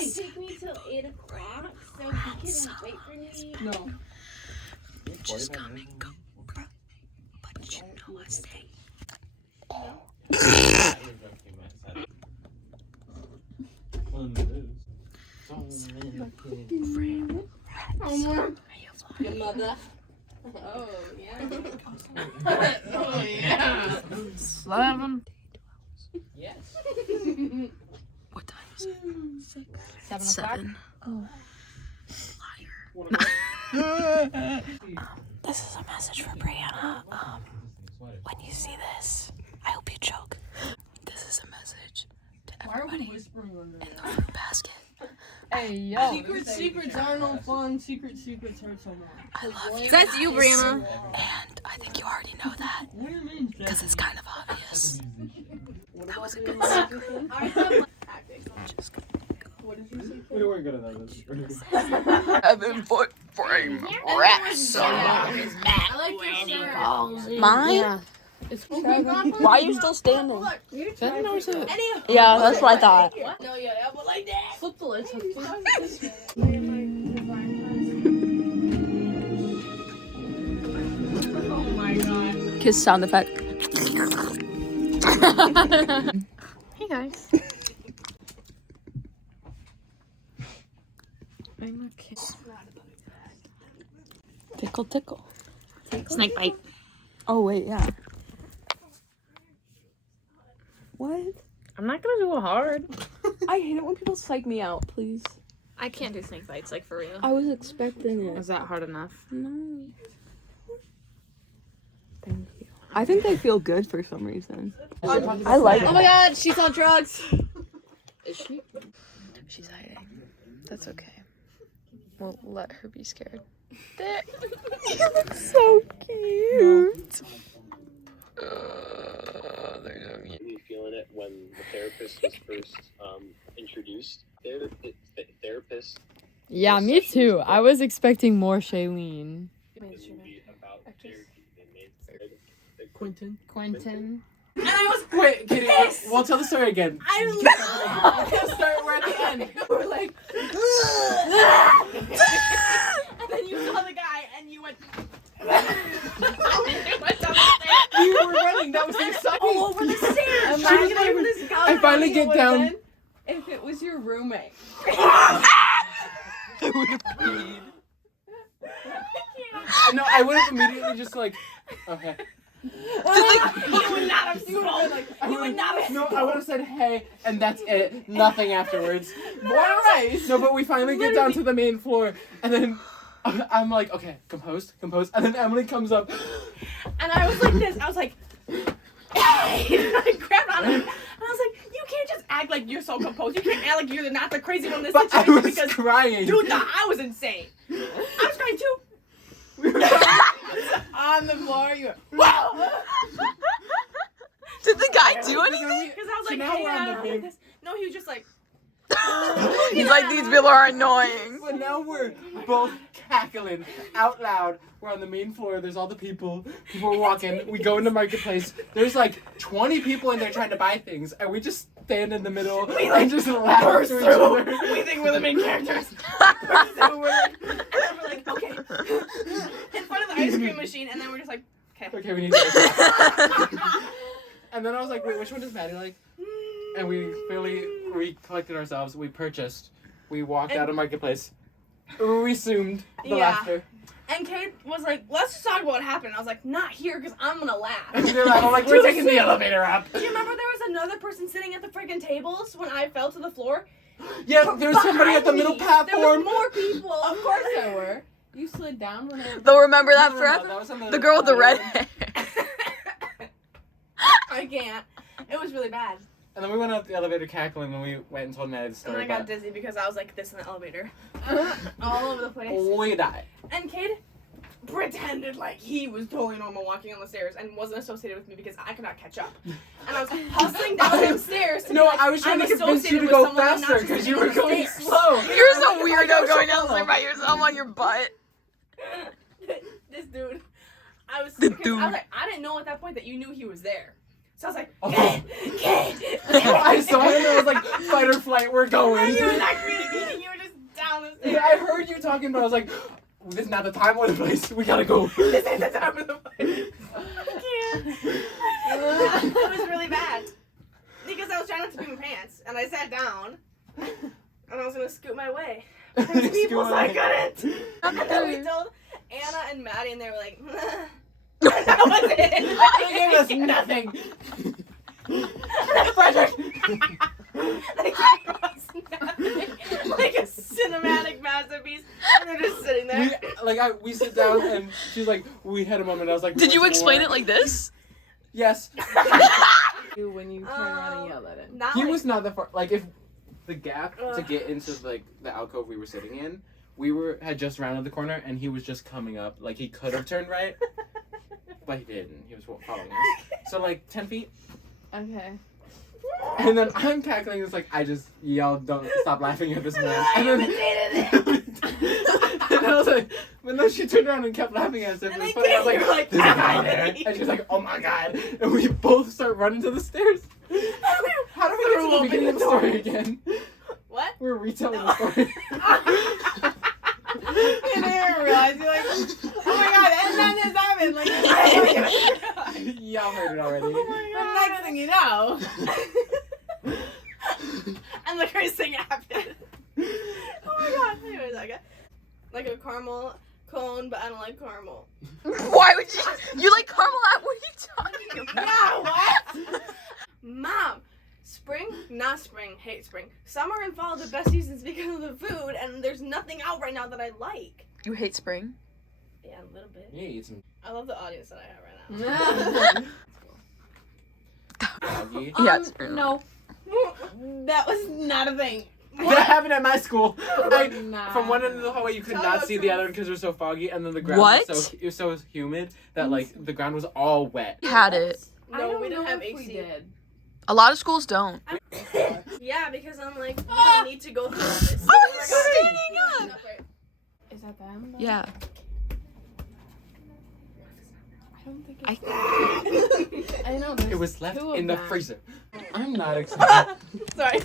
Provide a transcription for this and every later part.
might take me till 8 o'clock, so he couldn't wait for me. No. Just come and go, girl. But you know I stay. Your mother. Oh, yeah. Oh, yeah. 11. Yes. What time is it? 6. 7 o'clock. 7. Oh. Liar. This is a message for Brianna. When you see this, I hope you choke. This is a message to everybody in the fruit basket. Hey, yo. Secrets are no fun. Secrets hurt so much. I love you. That's you, guys. Brianna. And I think you already know that. What do you mean? Because it's kind of obvious. That was a good secret. Just What did you say? We weren't good at that. 7-foot frame rat son. Mine? Yeah. It's Why are you still standing? Seven hours of it. Yeah, that's what I thought. No, yeah, but like that. Flip the lights up. Oh my god. Kiss sound effect. Hey, guys. I'm a kid. Tickle, tickle. Snake bite. Oh, wait, yeah. What? I'm not gonna do it hard. I hate it when people psych me out, please. I can't do snake bites, like, for real. I was expecting it. Is that hard enough? No. Thank you. I think they feel good for some reason. I like it. Oh my god, she's on drugs! Is she? She's hiding. That's okay. We'll let her be scared. There. You look so cute. They're so cute. Me feeling it when the therapist was first introduced. The therapist. Yeah, me too. I was expecting more Shailene. The movie about therapy. Quentin. And I was Wait, Kitty, we'll tell the story again. I Start where at the end. We're like, and then you saw the guy and you went. We were running. That was the excitement. All over the stairs. Imagine Imagine this guy. I finally get down. If it was your roommate. No, I would have immediately just like, okay. You would not have spoken. You would not have No, I would have said hey, and that's it. Nothing afterwards. More rice. No, but we finally get down to the main floor, and then I'm like, okay, composed, and then Emily comes up. And I was like this. I was like, I grabbed on him. And I was like, you can't just act like you're so composed. You can't act like you're not the crazy one in this But I situation was because, crying. dude, I was insane. I was crying too. On the floor, you went, Whoa! Did the guy do anything? Because I was So like, now hey, we're on the I big- like this. No, he was just like. He's like, these people are annoying. But now we're both cackling out loud. We're on the main floor. There's all the people. People are walking. We go into Marketplace. There's like 20 people in there trying to buy things. And we just stand in the middle and just laugh to each other. We think we're the main characters. So we're like, and then we're like, okay. In front of the ice cream machine. And then we're just like, okay. Okay, we need to. And then I was like, wait, which one does Maddie like? And we clearly recollected ourselves. We purchased. We walked out of Marketplace. Resumed the Yeah. laughter. And Kate was like, let's just talk about what happened. I was like, not here because I'm going to laugh. And we were like, we're taking the elevator up. Do you remember there was another person sitting at the freaking tables when I fell to the floor? Yeah, there was somebody at the middle There platform. were more people. of course there were. You slid down when I was They'll remember that No, forever. that was on The girl with the red hair. I can't. It was really bad. And then we went up the elevator cackling and we went and told Maddie the And story. then I got about dizzy because I was like this in the elevator. All over the place. we died. And Kate pretended like he was totally normal walking on the stairs and wasn't associated with me because I could not catch up. And I was hustling down them stairs to No, be like, I was trying I'm to convince you associated to with go someone and not faster just because you sitting were on the going stairs. slow. You're some weirdo going down there by yourself on your butt. This dude. I was The because dude. I was like, I didn't know at that point that you knew he was there. So I was like, Oh. Kate. I saw him and I was like, fight or flight, we're going. You were not really eating. You were just down the stairs. I heard you talking, but I was like, this is not the time or the place. We gotta go. This ain't the time of the fight. I can't. It was really bad. Because I was trying not to pee my pants, and I sat down, and I was gonna scoot my way. There's people, so I couldn't. And then we told Anna and Maddie, and they were like, that was it. They gave us nothing. Frederick. They gave us nothing. Like a cinematic masterpiece, and they're just sitting there. We sit down and she's like, we had a moment. I was like, Did you "What's explain more?" it like this? Yes. When you turn around and yell at him. Not He like, was not that far. Like if the gap to get into like the alcove we were sitting in, had just rounded the corner and he was just coming up. Like he could have turned right, but he didn't. He was following us. So like 10 feet. Okay. And then I'm cackling. It's like I just yelled, "Don't stop laughing at this man!" And I then, imitated it. and I was like, but no, she turned around and kept laughing at us. It And was I funny. I was did. like, You were like, "There's a guy there," and she's like, "Oh my god!" And we both start running to the stairs. How do we get to the Open beginning the of the story again? What? We're retelling the story. You didn't even realize. You're like, oh my god, and then this happened. Like, Y'all heard it already. the next thing you know. And the crazy thing happened. Oh my god. Anyways, I got like a caramel cone, but I don't like caramel. Why would you like caramel? What are you talking about? Yeah, what? Mom, not spring, hate spring. Summer and fall are the best seasons because of the food, and there's nothing out right now that I like. You hate spring? Yeah, a little bit. Yeah, eat some I love the audience that I have right now. doggy. Yeah, it's true. No. That was not a thing. That happened at my school. Nah. From one end of the hallway, you could not see the other because it was so foggy, and then the ground What? was so humid that like the ground was all wet. Had it. No, we didn't have if we AC. did. A lot of schools don't. Yeah, because I'm like, we don't need to go through all this. Oh, he's standing up. Is that them? Yeah. I don't think I I know. It was left two of in the them. freezer. I'm not excited. Sorry.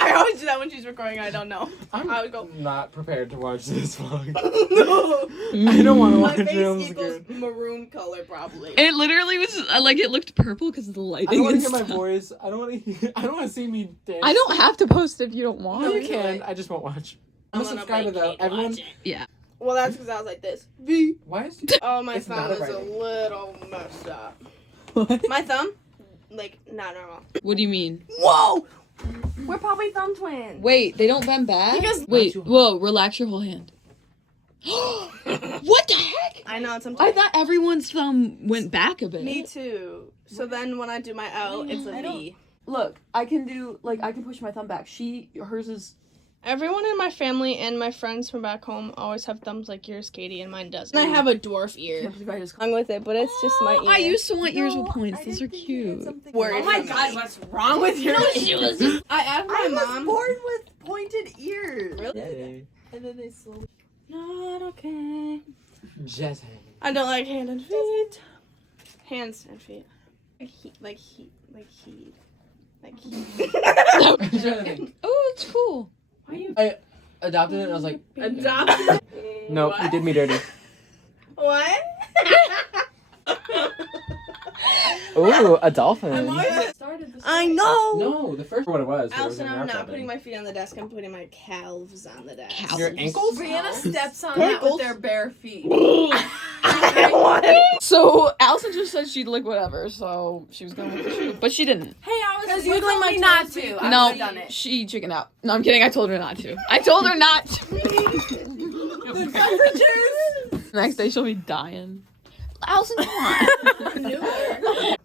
I always do that when she's recording. I don't know. I'm I would go. not prepared to watch this vlog. No. I don't want to My watch it. I'm face equals scared. maroon color, probably. It literally was like it looked purple because of the I lighting. don't want and to hear my stuff. voice. I don't want to. I don't want to see me dance. I don't have to post it if you don't want. No, you you can. can. I just won't watch. I'm I'm a gonna subscriber make though. Kate Everyone. watch it. Yeah. Well, that's because I was like this. Why is Oh, my It's thumb not a is a writing. little messed up. What? My thumb, like, not normal. What do you mean? Whoa! We're probably thumb twins. Wait, they don't bend back? Because- Wait, Not too whoa, relax your whole hand. What the heck? I know it's I thought everyone's thumb went back a bit. Me too. So then when I do my L, it's a I V. Look, I can push my thumb back. Hers is. Everyone in my family and my friends from back home always have thumbs like yours, Katie, and mine doesn't. And I have a dwarf I ear. can't believe I just. Wrong with it, but it's just my ear. I used to want ears with No, points. I Those are didn't think you had cute. something Worried wrong for with me. me. What's wrong with your ear? I asked my I was mom. born with pointed ears. Really? Yay. And then they slowly. Not okay. Jazz I don't like hands and feet. Hands and feet. Like heat. Oh, it's cool. I adopted it and I was like, Adopted. nope, you did me dirty. What? Ooh, a dolphin. I know. No, the first one it was. Allison, I'm not putting my feet on the desk. I'm putting my calves on the desk. Calves. Your ankles? Brianna steps on that that with with their bare feet. So Allison just said she'd lick whatever, so she was gonna lick the shoe, but she didn't. Hey, I was Because you told me not to. to. I've No, already done it. she chickened out. No, I'm kidding. I told her not to. I told her not to. Next day she'll be dying. Allison, come on.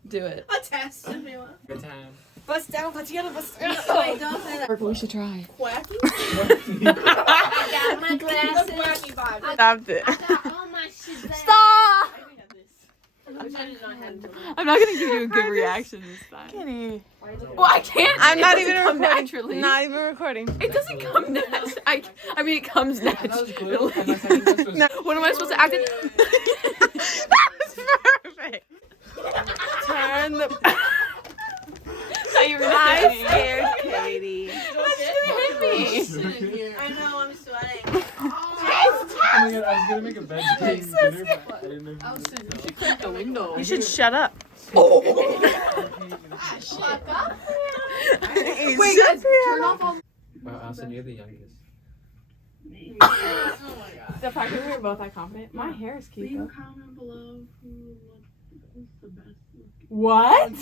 Do it. A test if you want. Good time. Bust down, put together, bust down. Wait, don't say that. We should try. Quacky? I got my glasses. Quacky vibe. Stop it. I got all my shit back. Stop! I didn't know I had to. I'm not gonna give you a good reaction this time. Kitty. Well, I can't. I'm It not doesn't even come recording. naturally. Not even recording. It doesn't come naturally. I mean, it comes That was glue, naturally. and my second test was- No, what am I supposed to act in? That was perfect. Turn the. thought you were gonna I hit me. scared Katie. I know, I'm sweating. Oh my god, I was gonna make a vegetarian dinner, but I didn't know. Allison, you should crack the window. You should shut up. Wait, guys, turn off all. Wow, Allison, you're the youngest. The fact that we were both that confident. My hair is cute though. Comment below who's the best. What?